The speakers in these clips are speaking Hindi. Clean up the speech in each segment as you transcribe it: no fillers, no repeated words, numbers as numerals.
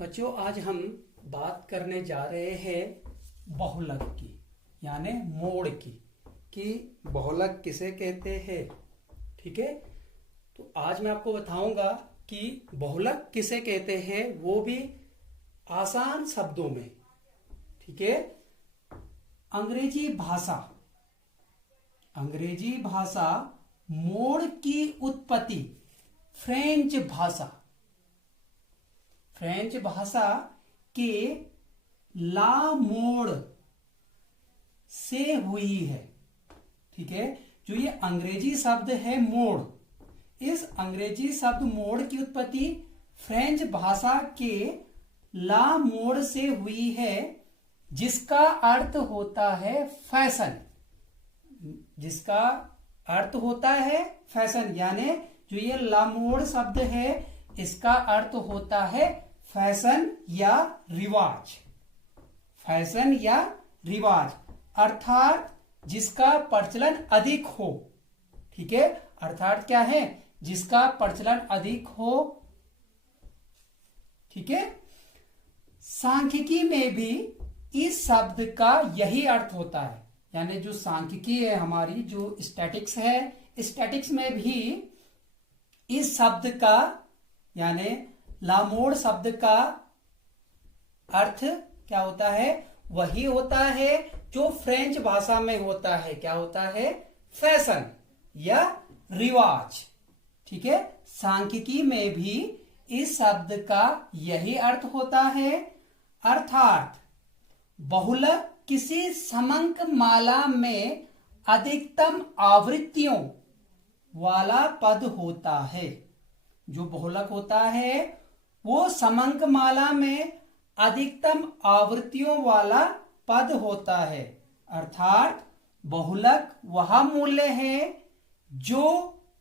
बच्चों, आज हम बात करने जा रहे हैं बहुलक की, यानी मोड़ की, कि बहुलक किसे कहते हैं। ठीक है, तो आज मैं आपको बताऊंगा कि बहुलक किसे कहते हैं, वो भी आसान शब्दों में। ठीक है, अंग्रेजी भाषा मोड़ की उत्पत्ति फ्रेंच भाषा के ला मोड़ से हुई है। ठीक है, जो ये अंग्रेजी शब्द है मोड़, इस अंग्रेजी शब्द मोड़ की उत्पत्ति फ्रेंच भाषा के ला मोड़ से हुई है, जिसका अर्थ होता है फैशन। यानी जो ये ला मोड़ शब्द है, इसका अर्थ होता है फैशन या रिवाज, अर्थात जिसका प्रचलन अधिक हो। ठीक है, अर्थात क्या है, जिसका प्रचलन अधिक हो। ठीक है, सांख्यिकी में भी इस शब्द का यही अर्थ होता है। यानी जो सांख्यिकी है हमारी, जो स्टैटिक्स है, स्टैटिक्स में भी इस शब्द का, यानी लामोड़ शब्द का अर्थ क्या होता है, वही होता है जो फ्रेंच भाषा में होता है। क्या होता है, फैशन या रिवाज। ठीक है, सांख्यिकी में भी इस शब्द का यही अर्थ होता है, अर्थात बहुलक किसी समंक माला में अधिकतम आवृत्तियों वाला पद होता है। जो बहुलक होता है वो समंक माला में अधिकतम आवृत्तियों वाला पद होता है, अर्थात बहुलक वह मूल्य है जो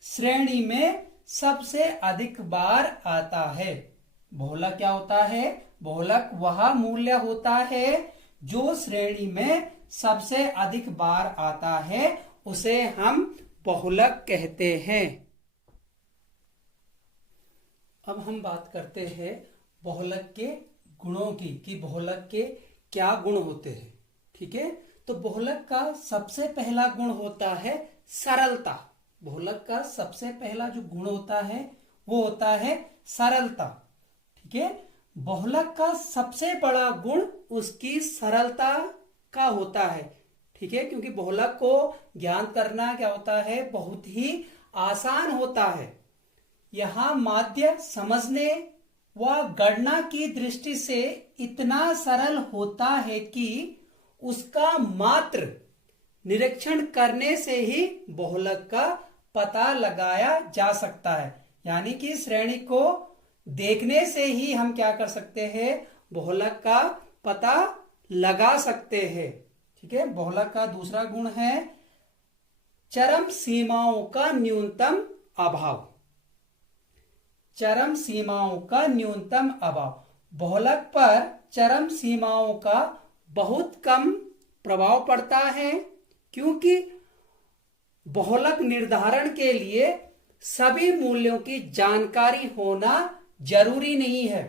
श्रेणी में सबसे अधिक बार आता है। बहुलक क्या होता है, बहुलक वह मूल्य होता है जो श्रेणी में सबसे अधिक बार आता है, उसे हम बहुलक कहते हैं। अब हम बात करते हैं बहुलक के गुणों की, कि बहुलक के क्या गुण होते हैं। ठीक है, तो बहुलक का सबसे पहला गुण होता है सरलता। बहुलक का सबसे पहला जो गुण होता है वो होता है सरलता। ठीक है, बहुलक का सबसे बड़ा गुण उसकी सरलता का होता है। ठीक है, क्योंकि बहुलक को ज्ञान करना क्या होता है, बहुत ही आसान होता है। यह माध्य समझने व गणना की दृष्टि से इतना सरल होता है कि उसका मात्र निरीक्षण करने से ही बहुलक का पता लगाया जा सकता है। यानी कि श्रेणी को देखने से ही हम क्या कर सकते हैं, बहुलक का पता लगा सकते हैं। ठीक है, बहुलक का दूसरा गुण है चरम सीमाओं का न्यूनतम अभाव। चरम सीमाओं का न्यूनतम अभाव, बहुलक पर चरम सीमाओं का बहुत कम प्रभाव पड़ता है, क्योंकि बहुलक निर्धारण के लिए सभी मूल्यों की जानकारी होना जरूरी नहीं है।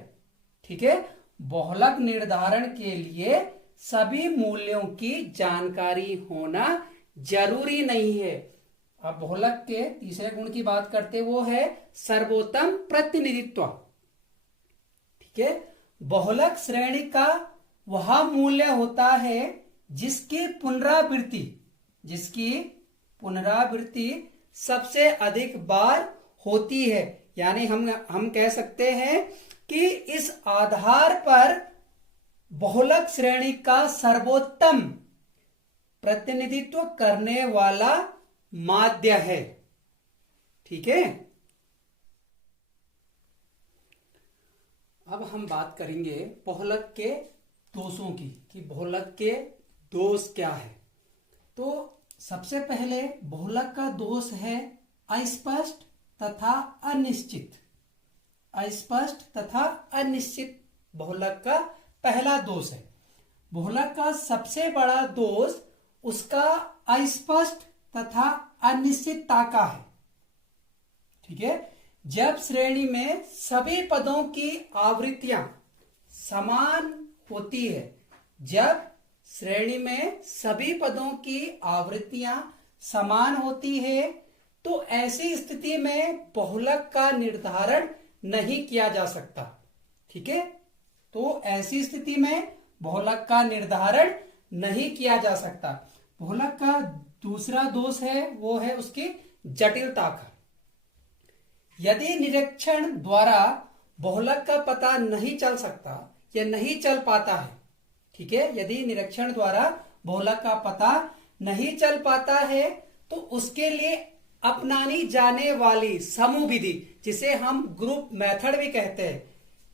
ठीक है, बहुलक निर्धारण के लिए सभी मूल्यों की जानकारी होना जरूरी नहीं है। अब बहुलक के तीसरे गुण की बात करते, वो है सर्वोत्तम प्रतिनिधित्व। ठीक है, बहुलक श्रेणी का वह मूल्य होता है जिसकी पुनरावृत्ति सबसे अधिक बार होती है। यानी हम कह सकते हैं कि इस आधार पर बहुलक श्रेणी का सर्वोत्तम प्रतिनिधित्व करने वाला माध्य है। ठीक है, अब हम बात करेंगे बहुलक के दोषों की, कि बहुलक के दोष क्या है। तो सबसे पहले बहुलक का दोष है अस्पष्ट तथा अनिश्चित बहुलक का पहला दोष है। बहुलक का सबसे बड़ा दोष उसका अस्पष्ट तथा अनिश्चितता का है। ठीक है, जब श्रेणी में सभी पदों की आवृत्तियां समान होती है। जब श्रेणी में सभी पदों की आवृत्तियां समान होती है तो ऐसी स्थिति में बहुलक का निर्धारण नहीं किया जा सकता। ठीक है, तो ऐसी स्थिति में बहुलक का निर्धारण नहीं किया जा सकता। बहुलक का दूसरा दोष है वो है उसकी जटिलता का। यदि निरीक्षण द्वारा बहुलक का पता नहीं चल सकता या नहीं चल पाता है, ठीक है, यदि निरीक्षण द्वारा बहुलक का पता नहीं चल पाता है तो उसके लिए अपनानी जाने वाली समूह विधि, जिसे हम ग्रुप मेथड भी कहते हैं,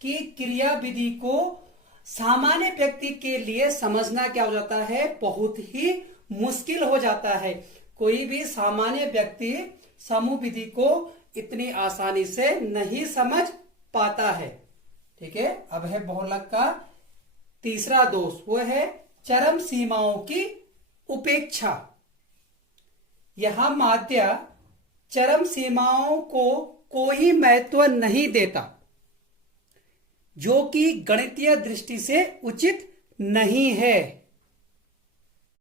कि क्रिया विधि को सामान्य व्यक्ति के लिए समझना क्या हो जाता है, बहुत ही मुश्किल हो जाता है। कोई भी सामान्य व्यक्ति समूह विधि को इतनी आसानी से नहीं समझ पाता है। ठीक है, अब है बहुलक का तीसरा दोष, वो है चरम सीमाओं की उपेक्षा। यह माध्य चरम सीमाओं को कोई महत्व नहीं देता, जो कि गणितीय दृष्टि से उचित नहीं है।